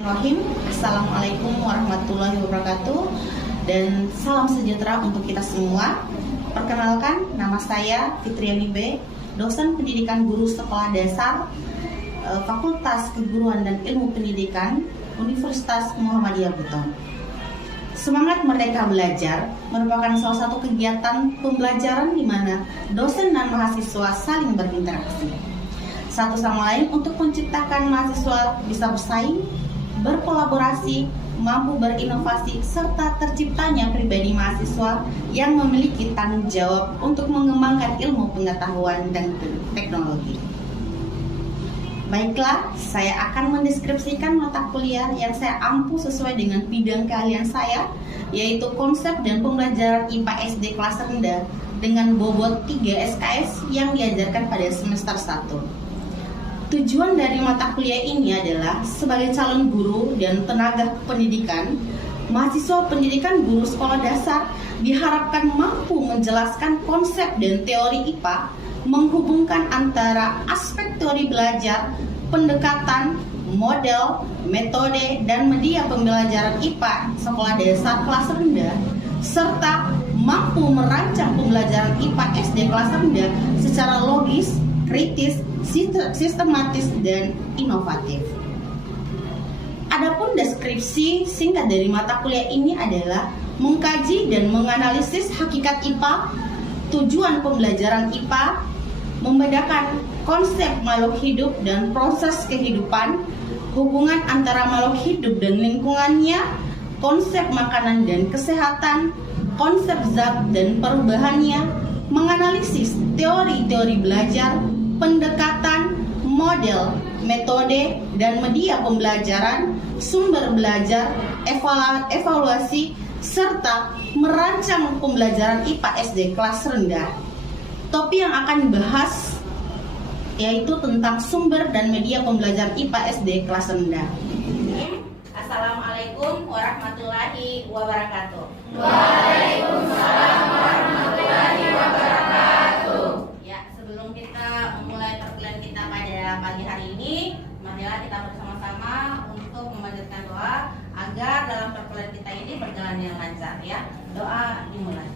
Assalamualaikum warahmatullahi wabarakatuh dan salam sejahtera untuk kita semua. Perkenalkan, nama saya Fitriani B, dosen pendidikan guru sekolah dasar Fakultas Keguruan dan Ilmu Pendidikan Universitas Muhammadiyah Buton. Semangat Merdeka Belajar merupakan salah satu kegiatan pembelajaran di mana dosen dan mahasiswa saling berinteraksi satu sama lain untuk menciptakan mahasiswa bisa bersaing, berkolaborasi, mampu berinovasi, serta terciptanya pribadi mahasiswa yang memiliki tanggung jawab untuk mengembangkan ilmu pengetahuan dan teknologi. Baiklah, saya akan mendeskripsikan mata kuliah yang saya ampu sesuai dengan bidang keahlian saya, yaitu konsep dan pembelajaran IPA SD kelas rendah dengan bobot 3 SKS yang diajarkan pada semester 1. Tujuan dari mata kuliah ini adalah sebagai calon guru dan tenaga pendidikan, mahasiswa pendidikan guru sekolah dasar diharapkan mampu menjelaskan konsep dan teori IPA, menghubungkan antara aspek teori belajar, pendekatan, model, metode, dan media pembelajaran IPA sekolah dasar kelas rendah, serta mampu merancang pembelajaran IPA SD kelas rendah secara logis, kritis, sistematis, dan inovatif. Adapun deskripsi singkat dari mata kuliah ini adalah mengkaji dan menganalisis hakikat IPA, tujuan pembelajaran IPA, membedakan konsep makhluk hidup dan proses kehidupan, hubungan antara makhluk hidup dan lingkungannya, konsep makanan dan kesehatan, konsep zat dan perubahannya, menganalisis teori-teori belajar, pendekatan, model, metode, dan media pembelajaran, sumber belajar, evaluasi, serta merancang pembelajaran IPA SD kelas rendah. Topik yang akan dibahas yaitu tentang sumber dan media pembelajaran IPA SD kelas rendah. Assalamualaikum warahmatullahi wabarakatuh. Waalaikumsalam warahmatullahi wabarakatuh. Ya, sebelum kita memulai perkuliahan kita pada pagi hari ini, marilah kita bersama-sama untuk memanjatkan doa agar dalam perkuliahan kita ini berjalan dengan lancar ya. Doa dimulai.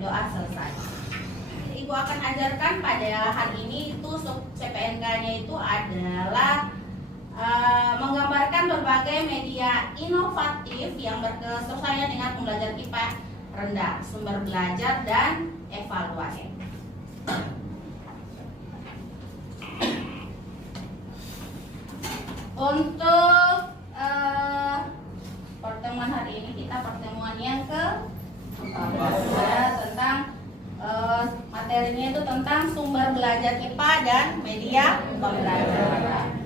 Doa selesai. Ibu akan ajarkan pada hari ini itu CPNK-nya itu adalah menggambarkan berbagai media inovatif yang berkesesuaian dengan pembelajaran IPA rendah, sumber belajar dan evaluasi. Untuk pertemuan hari ini kita pertemuan yang tentang materinya itu tentang sumber belajar IPA dan media pembelajaran.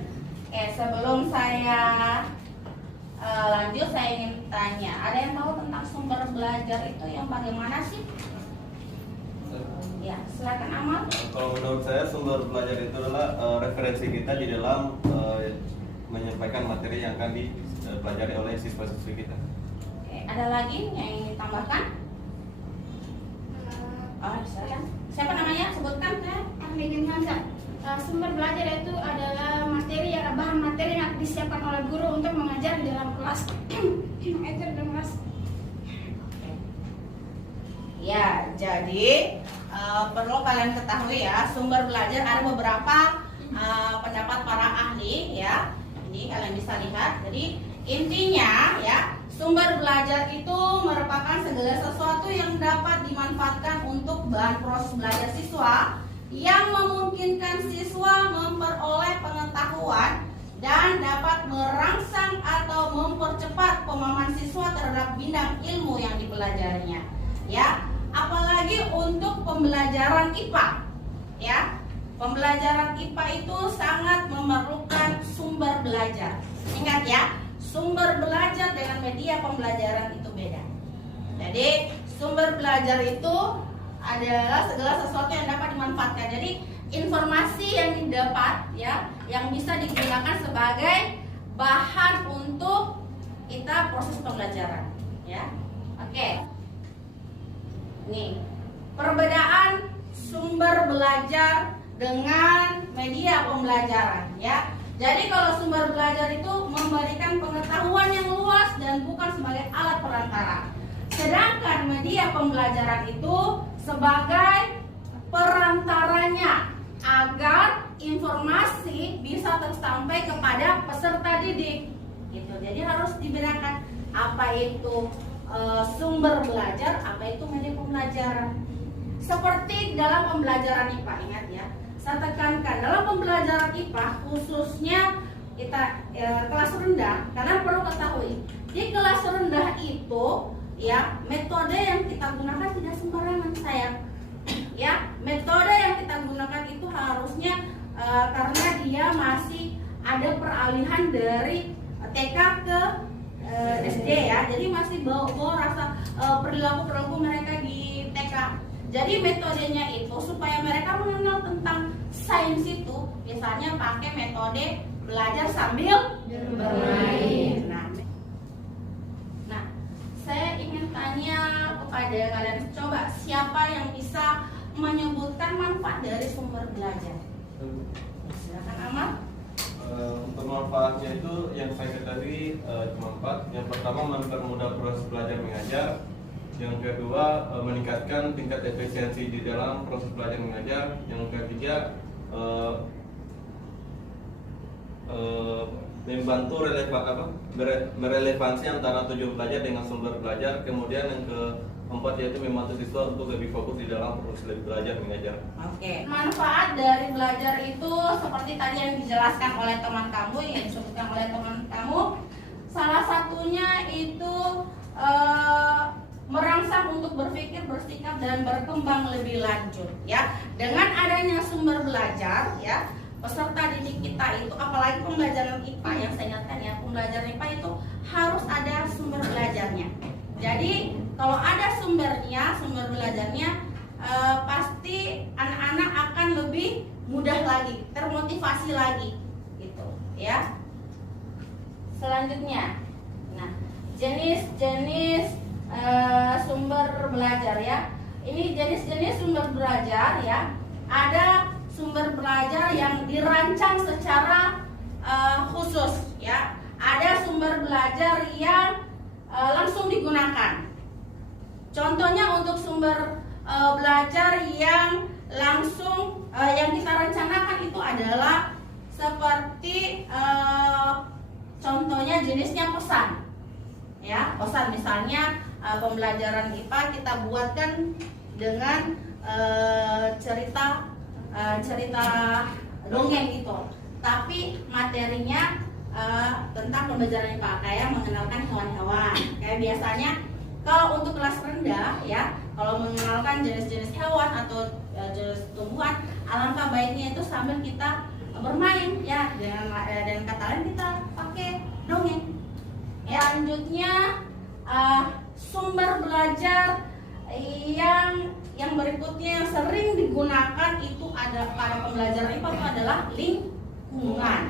Oke, sebelum saya lanjut, saya ingin tanya, ada yang tahu tentang sumber belajar itu yang bagaimana sih? Ya, silakan Amal. Kalau menurut saya sumber belajar itu adalah referensi kita di dalam menyampaikan materi yang akan dipelajari oleh siswa-siswi kita. Oke, ada lagi yang ingin ditambahkan? Oh, silakan. Siapa namanya? Sebutkan saya. Ahmedin Hamzah. Sumber belajar itu adalah bahan materi yang disiapkan oleh guru untuk mengajar di dalam kelas. Ya, jadi perlu kalian ketahui ya, sumber belajar ada beberapa pendapat para ahli ya. Ini kalian bisa lihat. Jadi intinya ya, sumber belajar itu merupakan segala sesuatu yang dapat dimanfaatkan untuk bahan proses belajar siswa yang memungkinkan siswa memperoleh pengetahuan dan dapat merangsang atau mempercepat pemahaman siswa terhadap bidang ilmu yang dipelajarinya. Ya, apalagi untuk pembelajaran IPA. Ya, pembelajaran IPA itu sangat memerlukan sumber belajar. Ingat ya, sumber belajar dengan media pembelajaran itu beda. Jadi sumber belajar itu adalah segala sesuatu yang dapat dimanfaatkan. Jadi informasi yang didapat ya, yang bisa digunakan sebagai bahan untuk kita proses pembelajaran ya. Oke. Nih, perbedaan sumber belajar dengan media pembelajaran ya. Jadi kalau sumber belajar itu memberikan pengetahuan yang luas dan bukan sebagai alat perantara. Sedangkan media pembelajaran itu sebagai perantaranya agar informasi bisa tersampai kepada peserta didik. Gitu. Jadi harus dibedakan apa itu sumber belajar, apa itu media pembelajaran. Seperti dalam pembelajaran IPA, ingat ya. Saya tekankan dalam pembelajaran IPA khususnya kita kelas rendah, kalian perlu ketahui di kelas rendah itu ya metode yang kita gunakan tidak sembarangan sayang. Ya, metode yang kita gunakan itu harusnya karena dia masih ada peralihan dari TK ke SD ya, jadi masih bawa rasa perilaku mereka di TK. Jadi metodenya itu supaya mereka mengenal tentang sains itu, misalnya pakai metode belajar sambil bermain. Nah, saya ingin tanya kepada kalian, coba siapa yang bisa menyebutkan manfaat dari sumber belajar? Silakan Ahmad. Untuk manfaatnya itu yang saya ketahui cuma 4. Yang pertama mempermudah proses belajar mengajar. Yang kedua meningkatkan tingkat efisiensi di dalam proses belajar mengajar. Yang ketiga membantu merelevansi antara tujuan belajar dengan sumber belajar. Kemudian yang keempat yaitu membantu siswa untuk lebih fokus di dalam proses belajar mengajar. Oke. Manfaat dari belajar itu seperti tadi yang dijelaskan oleh teman kamu, yang disebutkan oleh teman kamu, salah satunya itu merangsang untuk berpikir, bersikap dan berkembang lebih lanjut ya. Dengan adanya sumber belajar ya, peserta didik kita itu, apalagi pembelajaran IPA yang saya ingatkan ya, pembelajaran IPA itu harus ada sumber belajarnya. Jadi kalau ada sumbernya, sumber belajarnya, pasti anak-anak akan lebih mudah lagi, termotivasi lagi, gitu ya. Selanjutnya, nah jenis-jenis sumber belajar ya. Ini jenis-jenis sumber belajar ya. Ada sumber belajar yang dirancang secara khusus ya. Ada sumber belajar yang langsung digunakan. Contohnya untuk sumber belajar yang langsung yang kita rencanakan itu adalah seperti contohnya jenisnya pesan. Ya, pesan misalnya pembelajaran IPA kita buatkan dengan cerita dongeng gitu. Tapi materinya tentang pembelajaran IPA kayak mengenalkan hewan-hewan. Kayak biasanya kalau untuk kelas rendah ya, kalau mengenalkan jenis-jenis hewan atau jenis tumbuhan, alangkah baiknya itu sambil kita bermain ya, dengan kata lain kita pakai dongeng. Ya, selanjutnya sumber belajar yang berikutnya yang sering digunakan itu ada pada pembelajaran IPA itu adalah lingkungan.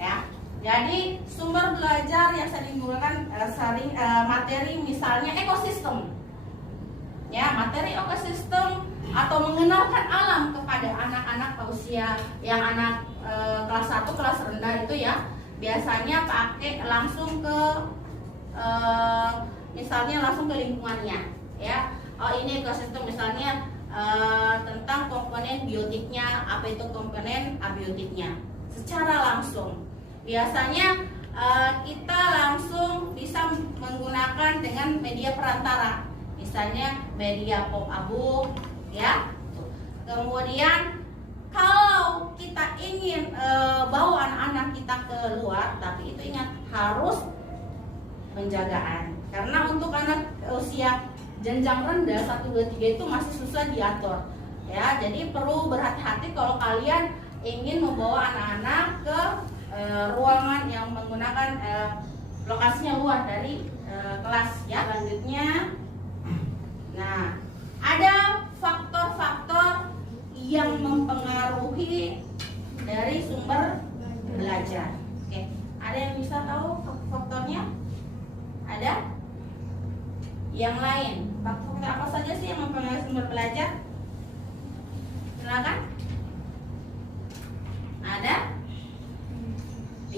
Ya. Jadi sumber belajar yang sering digunakan materi misalnya ekosistem. Ya, materi ekosistem atau mengenalkan alam kepada anak-anak usia yang anak kelas 1 kelas rendah itu ya. Biasanya pakai langsung ke misalnya langsung ke lingkungannya ya. Oh, ini ekosistem misalnya tentang komponen biotiknya, apa itu komponen abiotiknya secara langsung. Biasanya kita langsung bisa menggunakan dengan media perantara, misalnya media pop abu ya. Kemudian kalau kita ingin bawa anak-anak kita keluar, tapi itu ingat harus penjagaan. Karena untuk anak usia jenjang rendah 1, 2, 3 itu masih susah diatur. Ya, jadi perlu berhati-hati kalau kalian ingin membawa anak-anak ke ruangan yang menggunakan lokasinya luar dari kelas ya. Selanjutnya, nah ada faktor-faktor yang mempengaruhi dari sumber belajar. Oke, ada yang bisa tahu faktornya? Ada? Yang lain, faktor apa saja sih yang mempengaruhi sumber belajar? Silakan.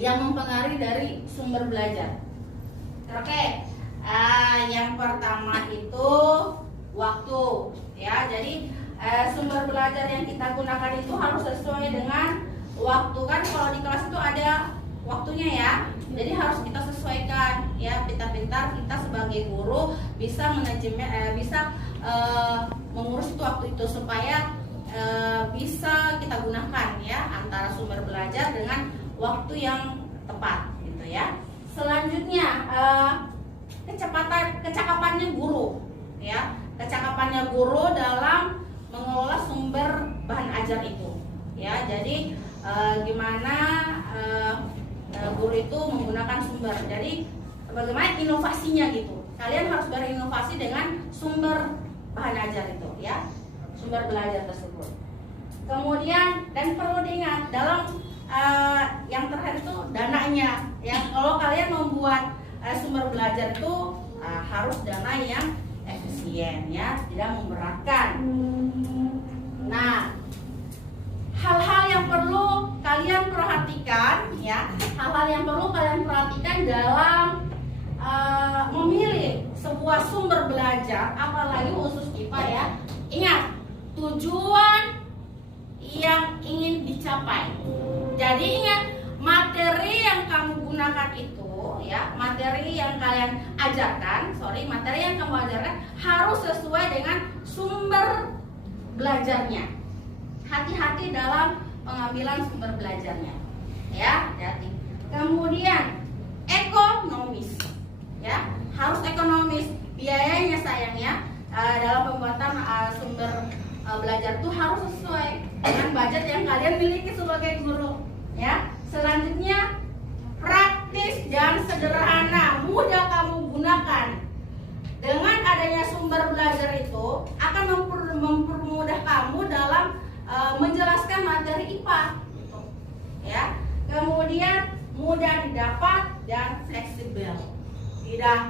yang mempengaruhi dari sumber belajar. Oke, yang pertama itu waktu, ya. Jadi sumber belajar yang kita gunakan itu harus sesuai dengan waktu, kan kalau di kelas itu ada waktunya ya. Jadi harus kita sesuaikan, ya. Pintar-pintar kita sebagai guru bisa manajemen, bisa mengurus itu waktu itu supaya bisa kita gunakan, ya, antara sumber belajar dengan waktu yang tepat, gitu ya. Selanjutnya kecakapannya guru, ya. Kecakapannya guru dalam mengelola sumber bahan ajar itu, ya. Jadi gimana guru itu menggunakan sumber. Jadi bagaimana inovasinya gitu. Kalian harus berinovasi dengan sumber bahan ajar itu, ya. Sumber belajar tersebut. Kemudian dan perlu diingat dalam yang terakhir itu dananya, ya. Kalau kalian membuat sumber belajar itu harus dana yang efisien, ya, tidak memberatkan. Nah, hal-hal yang perlu kalian perhatikan, ya, hal-hal yang perlu kalian perhatikan dalam memilih sebuah sumber belajar, apalagi khusus IPA, ya. Ingat tujuan yang ingin dicapai. Jadi ingat materi yang kamu gunakan itu, ya, materi yang kalian ajarkan, materi yang kamu ajarkan harus sesuai dengan sumber belajarnya. Hati-hati dalam pengambilan sumber belajarnya, ya, hati. Kemudian ekonomis, ya, harus ekonomis. Biayanya sayangnya dalam pembuatan sumber belajar itu harus sesuai dengan budget yang kalian miliki sebagai guru, ya. Selanjutnya praktis dan sederhana, mudah kamu gunakan. Dengan adanya sumber belajar itu akan mempermudah kamu dalam menjelaskan materi IPA, gitu, ya. Kemudian mudah didapat dan fleksibel. Tidak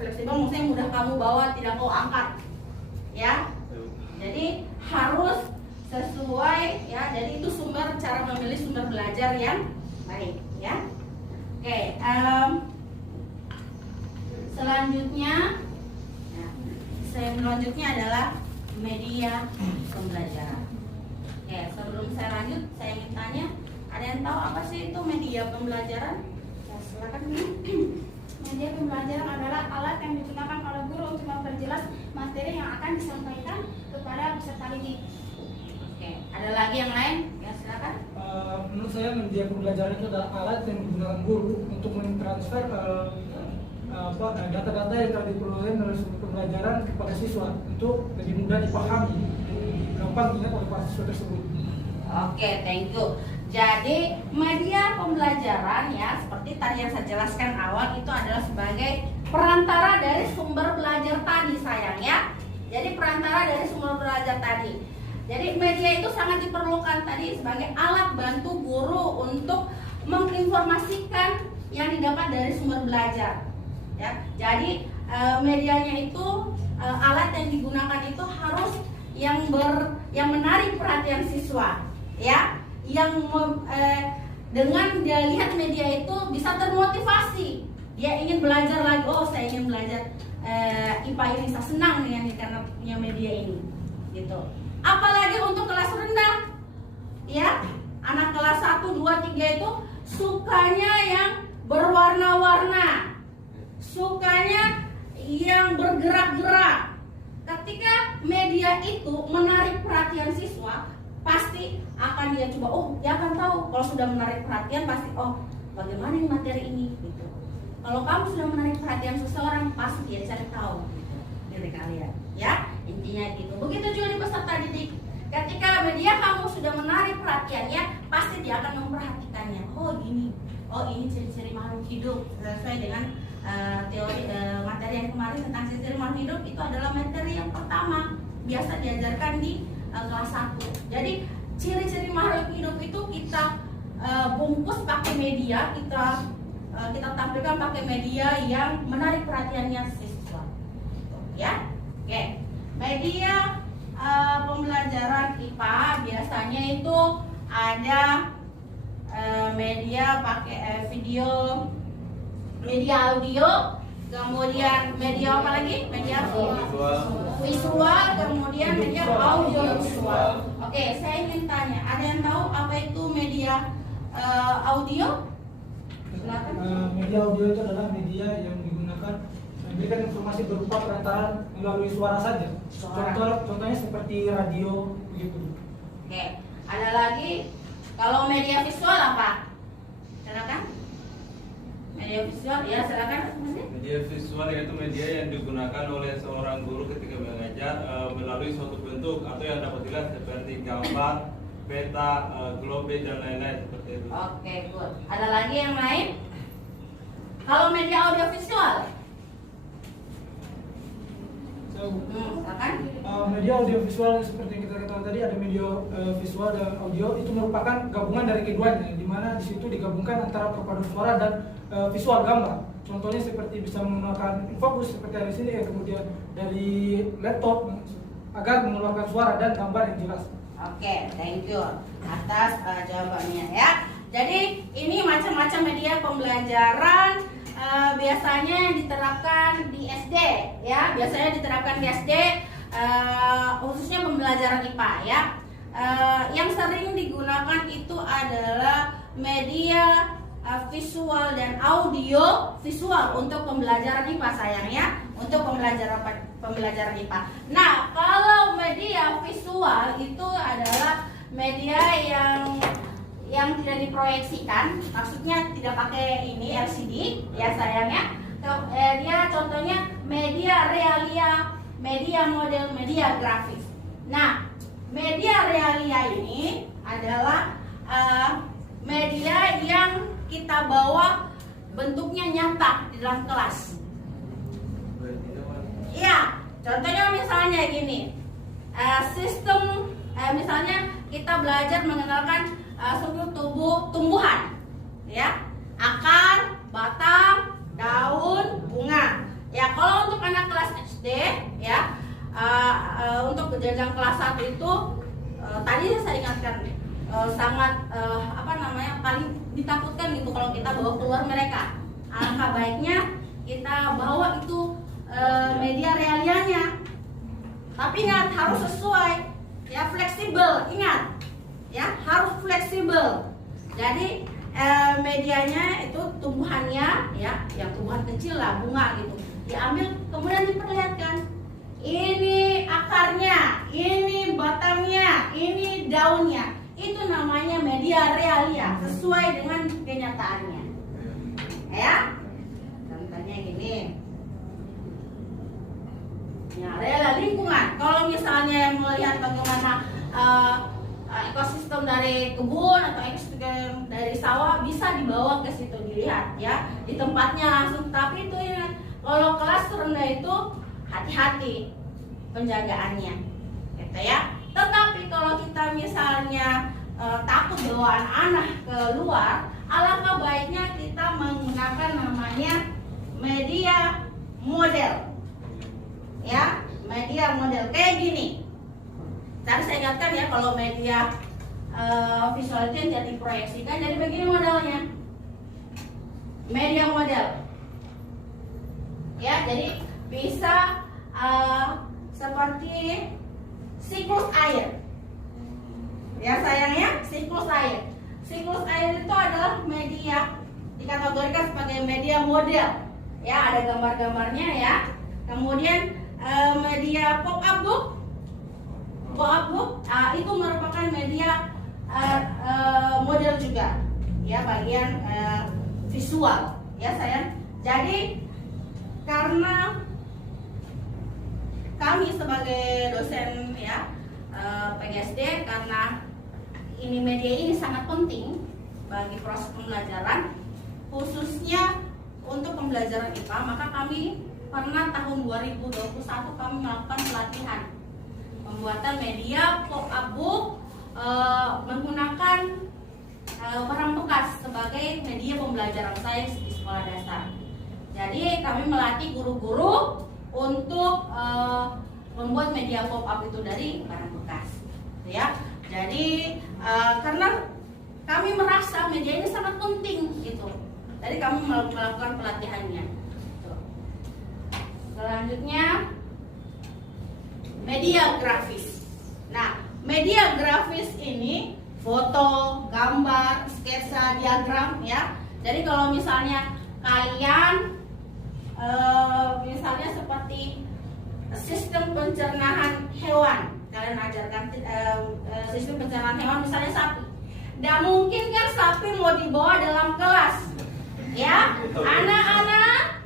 fleksibel maksudnya mudah kamu bawa, tidak kau angkat, ya. Jadi harus sesuai, ya. Jadi itu cara memilih sumber belajar yang baik, ya. Oke, selanjutnya adalah media pembelajaran. Oke, sebelum saya lanjut, saya ingin tanya, ada yang tahu apa sih itu media pembelajaran? Ya, silakan. Media pembelajaran adalah alat yang digunakan oleh guru untuk memperjelas materi yang akan disampaikan kepada peserta didik. Oke, ada lagi yang lain? Ya, silakan. Menurut saya media pembelajaran itu adalah alat yang digunakan guru untuk mentransfer data-data yang telah diperoleh dari sumber pembelajaran kepada siswa untuk lebih mudah dipahami, gampang diingat oleh para siswa tersebut. Oke, thank you. Jadi media pembelajaran, ya, seperti tadi yang saya jelaskan awal, itu adalah sebagai perantara dari sumber belajar tadi, sayang, ya. Jadi perantara dari sumber belajar tadi. Jadi media itu sangat diperlukan tadi sebagai alat bantu guru untuk menginformasikan yang didapat dari sumber belajar, ya. Jadi medianya itu alat yang digunakan itu harus yang menarik perhatian siswa, ya. Yang dengan dia lihat media itu bisa termotivasi, dia ingin belajar lagi. Oh, saya ingin belajar IPA ini, saya senang dengan karena punya media ini, gitu. Apalagi untuk kelas rendah, ya, anak kelas 1, 2, 3 itu sukanya yang berwarna-warna, sukanya yang bergerak-gerak. Ketika media itu menarik perhatian siswa, pasti akan dia coba, dia akan tahu. Kalau sudah menarik perhatian, pasti bagaimana nih materi ini, gitu. Kalau kamu sudah menarik perhatian seseorang, pasti dia cari tahu, gitu, dari kalian, ya. Intinya gitu. Begitu juga di peserta didik. Ketika media kamu sudah menarik perhatiannya, pasti dia akan memperhatikannya. Oh gini, ini ciri-ciri makhluk hidup sesuai dengan teori materi yang kemarin tentang ciri-ciri makhluk hidup. Itu adalah materi yang pertama biasa diajarkan di kelas 1. Jadi ciri-ciri makhluk hidup itu kita bungkus pakai media, kita tampilkan pakai media yang menarik perhatiannya siswa, ya. Oke, media pembelajaran IPA biasanya itu ada media pakai video, media audio, kemudian media apa lagi? Media visual, kemudian media audio visual. Oke, saya ingin tanya, ada yang tahu apa itu media audio? Silakan. Media audio itu adalah media yang digunakan memberikan informasi berupa perantaran melalui suara saja. Contohnya seperti radio begitu. Oke, ada lagi. Kalau media visual apa? Silakan. Media visual, ya silakan. Media visual yaitu media yang digunakan oleh seorang guru ketika mengajar melalui suatu bentuk atau yang dapat dilihat seperti gambar, peta, globe dan lain-lain seperti itu. Oke, good. Ada lagi yang lain? Kalau media audio visual? Silakan. Media audio visual seperti yang kita ketahui tadi, ada media visual dan audio, itu merupakan gabungan dari keduanya, di mana di situ digabungkan antara perpaduan suara dan visual gambar. Contohnya seperti bisa menggunakan fokus seperti di sini, kemudian dari laptop agar mengeluarkan suara dan gambar yang jelas. Oke, thank you atas jawabannya ya. Jadi ini macam-macam media pembelajaran biasanya diterapkan di SD ya. Biasanya diterapkan di SD khususnya pembelajaran IPA ya. Yang sering digunakan itu adalah media visual dan audio visual untuk pembelajaran IPA sayang ya, untuk pembelajaran IPA. Nah, kalau media visual itu adalah media yang tidak diproyeksikan, maksudnya tidak pakai ini LCD ya sayangnya. Dia contohnya media realia, media model, media grafis. Nah, media realia ini adalah media yang kita bawa bentuknya nyata di dalam kelas. Iya, contohnya misalnya gini, sistem misalnya kita belajar mengenalkan struktur tumbuhan, ya, akar, batang, daun, bunga. Ya, kalau untuk anak kelas SD, ya, untuk jenjang kelas 1 itu tadi saya ingatkan sangat paling ditakutkan gitu kalau kita bawa keluar mereka. Alangkah baiknya kita bawa itu media realianya. Tapi ingat harus sesuai, ya, fleksibel. Ingat, ya, harus fleksibel. Jadi medianya itu tumbuhannya, ya, yang tumbuhan kecil lah, bunga gitu, diambil kemudian diperlihatkan. Ini akarnya, ini batangnya, ini daunnya. Itu namanya media realia, sesuai dengan kenyataannya. Ya, contohnya gini. Ya, realia lingkungan. Kalau misalnya melihat bagaimana ekosistem dari kebun atau ekosistem dari sawah, bisa dibawa ke situ dilihat ya, di tempatnya langsung. Tapi itu ya, kalau kelas rendah itu hati-hati penjagaannya, gitu ya. Tetapi kalau kita misalnya takut bawa anak keluar, alangkah baiknya kita menggunakan namanya media model, ya, media model kayak gini. Tadi saya ingatkan ya, kalau media visual itu yang jadi diproyeksikan, jadi begini modelnya, media model, ya. Jadi bisa seperti siklus air, ya sayangnya, siklus air. Siklus air itu adalah media, dikategorikan sebagai media model, ya, ada gambar-gambarnya ya. Kemudian media pop-up book, itu merupakan media model juga, ya, bagian visual, ya sayang. Jadi karena kami sebagai dosen ya PGSD, karena ini media ini sangat penting bagi proses pembelajaran, khususnya untuk pembelajaran IPA, maka kami pernah tahun 2021 kami melakukan pelatihan pembuatan media pop-up book menggunakan barang bekas sebagai media pembelajaran sains di sekolah dasar. Jadi kami melatih guru-guru untuk membuat media pop-up itu dari barang bekas, ya. Jadi karena kami merasa media ini sangat penting gitu. Jadi kami melakukan pelatihannya. Gitu. Selanjutnya media grafis. Nah, media grafis ini foto, gambar, sketsa, diagram ya. Jadi kalau misalnya kalian misalnya seperti sistem pencernaan hewan, kalian ajarkan sistem pencernaan hewan misalnya sapi. Tidak mungkin kan sapi mau dibawa dalam kelas, ya? Anak-anak,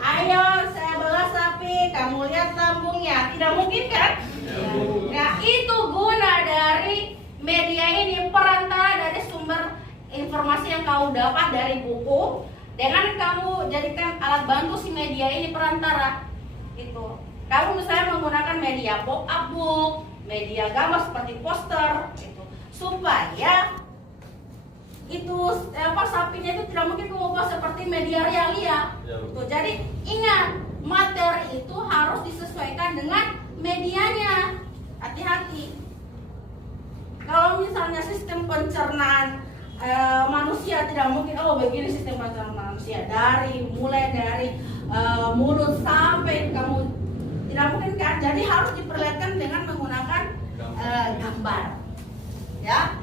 ayo saya belah sapi, kamu lihat lambungnya. Tidak mungkin kan? Nah, itu guna dari media ini, perantara dari sumber informasi yang kau dapat dari buku, dengan kamu jadikan alat bantu si media ini perantara. Gitu. Kamu misalnya menggunakan media pop-up book, media gambar seperti poster, gitu, supaya itu sapinya itu tidak mungkin mengubah seperti media realia. Gitu. Jadi ingat, materi itu harus disesuaikan dengan medianya. Hati-hati. Kalau misalnya sistem pencernaan manusia tidak mungkin, begini sistem pencernaan manusia mulai dari mulut sampai kamu, tidak mungkin kan? Jadi harus diperlihatkan dengan menggunakan gambar, ya,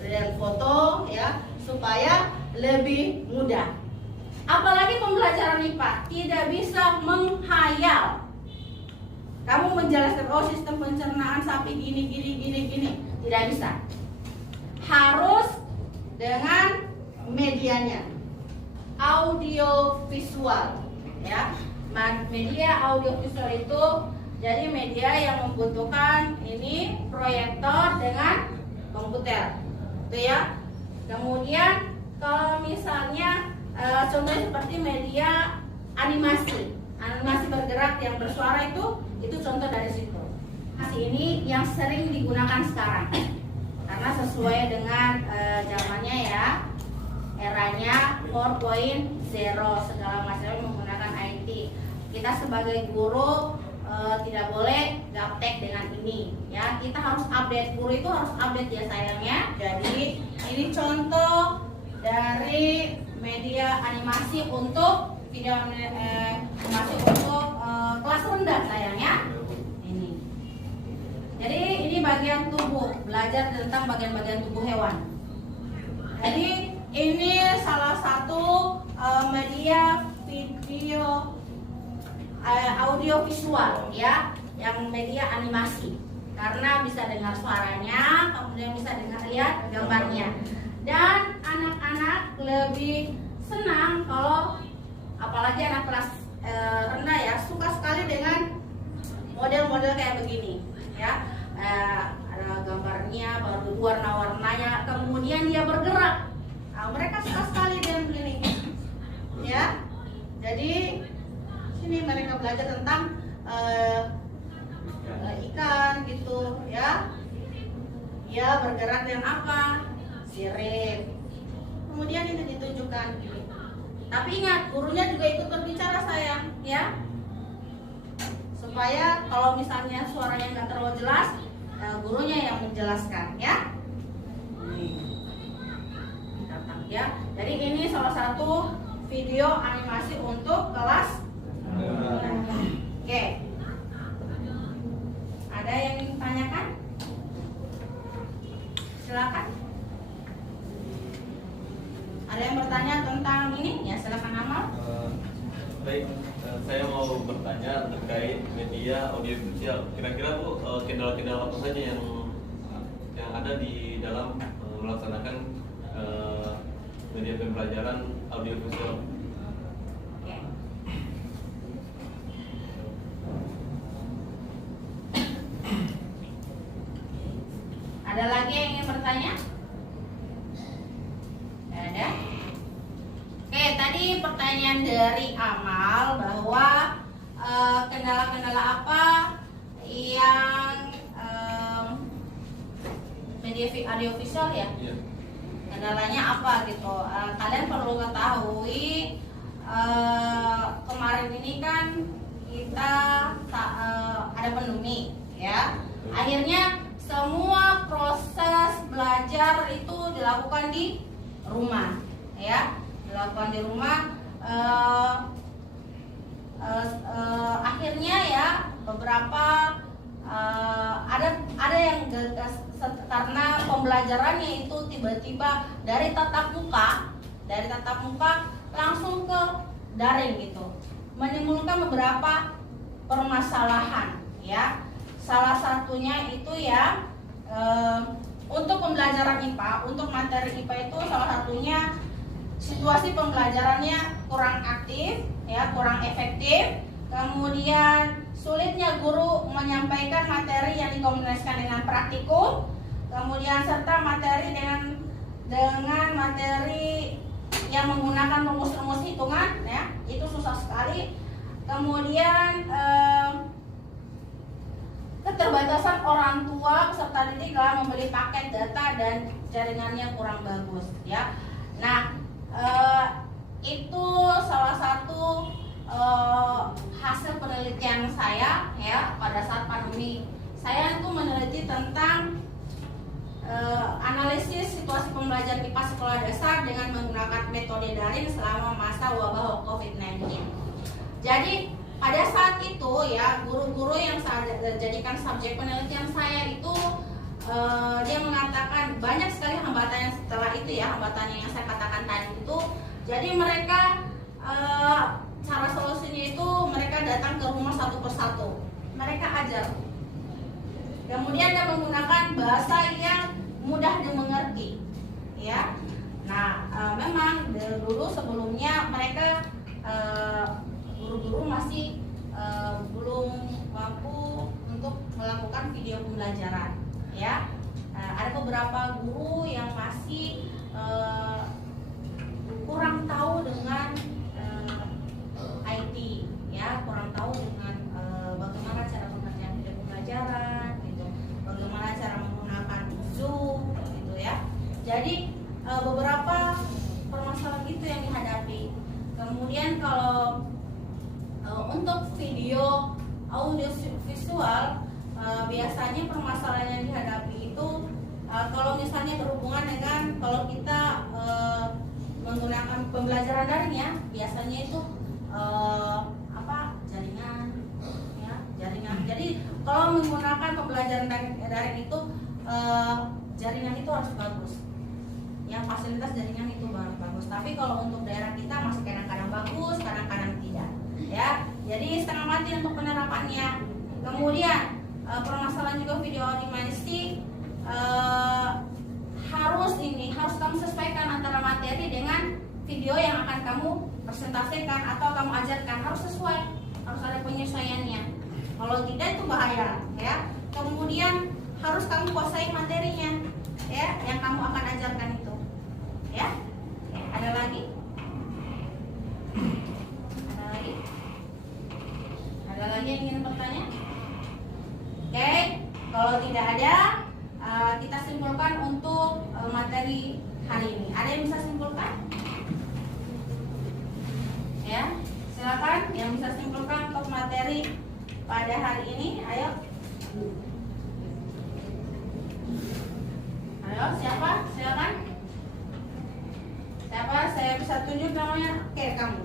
dan foto, ya, supaya lebih mudah. Apalagi pembelajaran IPA tidak bisa menghayal. Kamu menjelaskan sistem pencernaan sapi gini, tidak bisa. Harus dengan medianya, audio visual, ya. Media audio visual itu jadi media yang membutuhkan ini proyektor dengan komputer, itu ya. Kemudian kalau misalnya contohnya seperti media animasi bergerak yang bersuara itu contoh dari situ. Ini yang sering digunakan sekarang karena sesuai dengan zamannya ya, eranya 4.0, segala macam menggunakan IT. Kita sebagai guru tidak boleh gaptek dengan ini ya, kita harus update, guru itu harus update ya sayangnya. Jadi ini contoh dari media animasi untuk video animasi untuk kelas rendah sayangnya. Ini. Jadi ini bagian tubuh, belajar tentang bagian-bagian tubuh hewan. Jadi ini salah satu media video audio visual ya, yang media animasi, karena bisa dengar suaranya, kemudian bisa lihat gambarnya. Dan anak-anak lebih senang kalau, apalagi anak kelas rendah ya, suka sekali dengan model-model kayak begini ya. Ada gambarnya, baru warna-warnanya, kemudian dia bergerak. Nah, mereka suka sekali dengan begini ya. Jadi sini mereka belajar tentang ikan gitu ya. Ya, bergerak dengan apa? Sirip. Kemudian ini ditunjukkan gini. Tapi ingat, gurunya juga ikut berbicara sayang ya, supaya kalau misalnya suaranya nggak terlalu jelas, gurunya yang menjelaskan ya. Ya, jadi ini salah satu video animasi untuk kelas. Oke. Ada yang ingin ditanyakan? Silakan. Ada yang bertanya tentang ini? Ya, silakan Amal. Baik, saya mau bertanya terkait media audiovisual. Kira-kira Bu, kendala-kendala apa saja yang ada di dalam melaksanakan media pembelajaran audiovisual? Oke. Ada lagi yang ingin bertanya? Ada? Oke, tadi pertanyaan dari Amal bahwa kendala-kendala apa yang media audiovisual ya? Iya. Kendalanya apa gitu? Kalian perlu ketahui kemarin ini kan kita ada pandemi ya. Akhirnya semua proses belajar itu dilakukan di rumah, ya, dilakukan di rumah. Akhirnya ya beberapa ada yang karena pembelajarannya itu tiba-tiba dari tatap muka langsung ke daring gitu, menimbulkan beberapa permasalahan, ya. Salah satunya itu ya untuk pembelajaran IPA, untuk materi IPA itu salah satunya situasi pembelajarannya kurang aktif, ya, kurang efektif. Kemudian sulitnya guru menyampaikan materi yang dikombinasikan dengan praktikum, kemudian serta materi dengan materi yang menggunakan rumus-rumus hitungan, ya, itu susah sekali. Kemudian keterbatasan orang tua peserta didik dalam membeli paket data dan jaringannya kurang bagus, ya. Nah, itu salah satu hasil penelitian saya, ya, pada saat pandemi. Saya itu meneliti tentang analisis situasi pembelajaran IPA sekolah dasar dengan menggunakan metode daring selama masa wabah COVID-19. Jadi pada saat itu ya, guru-guru yang saya jadikan subjek penelitian saya itu dia mengatakan banyak sekali hambatan yang setelah itu, ya, hambatan yang saya katakan tadi itu. Jadi mereka cara solusinya itu mereka datang ke rumah satu persatu, mereka ajar. Kemudian dia menggunakan bahasa yang mudah dimengerti, ya. Nah, memang dulu sebelumnya mereka guru-guru masih belum mampu untuk melakukan video pembelajaran, ya. Ada beberapa guru yang masih kurang tahu dengan IT, ya, kurang tahu dengan bagaimana cara pengerjaan video pembelajaran, gitu, bagaimana cara menggunakan Zoom, gitu, ya. Jadi beberapa permasalahan itu yang dihadapi. Kemudian kalau untuk video audio visual biasanya permasalahan yang dihadapi itu kalau misalnya berhubungan dengan kalau kita menggunakan pembelajaran daring, ya, biasanya itu jaringan, ya, jaringan. Jadi kalau menggunakan pembelajaran daring itu jaringan itu harus bagus, ya, fasilitas jaringan itu bagus. Tapi kalau untuk daerah kita masih kadang-kadang bagus, kadang-kadang tidak, ya. Jadi setengah mati untuk penerapannya. Kemudian permasalahan juga video animasi harus kamu sesuaikan antara materi dengan video yang akan kamu presentasikan atau kamu ajarkan, harus sesuai, harus ada penyesuaiannya. Kalau tidak itu bahaya, ya. Kemudian harus kamu kuasai materinya, ya, yang kamu akan ajarkan itu, ya. Ada lagi? Ada lagi yang ingin bertanya? Oke, kalau tidak ada, kita simpulkan untuk materi hari ini. Ada yang bisa simpulkan? Ya, silakan yang bisa simpulkan untuk materi pada hari ini. Ayo, siapa? Silakan. Siapa? Saya bisa tunjuk namanya. Oke, kamu.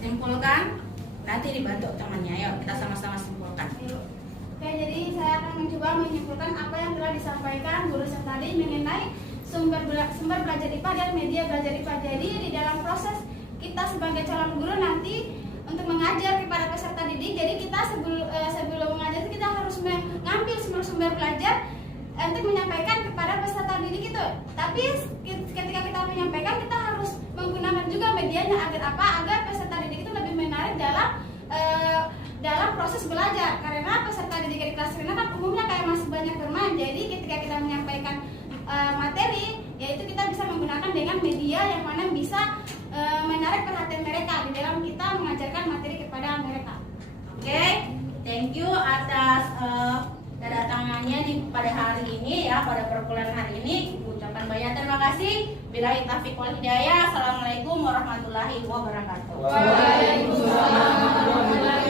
Simpulkan. Nanti dibantu temannya. Ayo, kita sama-sama simpulkan. Oke, jadi saya akan mencoba menyimpulkan apa yang telah disampaikan guru saya tadi mengenai sumber belajar IPA dan media belajar IPA. Jadi di dalam proses kita sebagai calon guru nanti untuk mengajar kepada peserta didik, jadi kita sebelum mengajar kita harus mengambil sumber belajar untuk menyampaikan kepada peserta didik itu. Tapi ketika kita menyampaikan, kita harus menggunakan juga medianya agar peserta didik itu lebih menarik dalam proses belajar. Karena peserta didik di kelas rendah kan umumnya kayak masih banyak bermain. Jadi ketika kita menyampaikan materi, yaitu kita bisa menggunakan dengan media yang mana bisa menarik perhatian mereka di dalam kita mengajarkan materi kepada mereka. Oke, thank you atas kedatangannya pada hari ini, ya, pada perkuliahan hari ini. Ucapkan banyak terima kasih. Billahi taufiq wal hidayah. Assalamualaikum warahmatullahi wabarakatuh. Waalaikumsalam warahmatullahi wabarakatuh.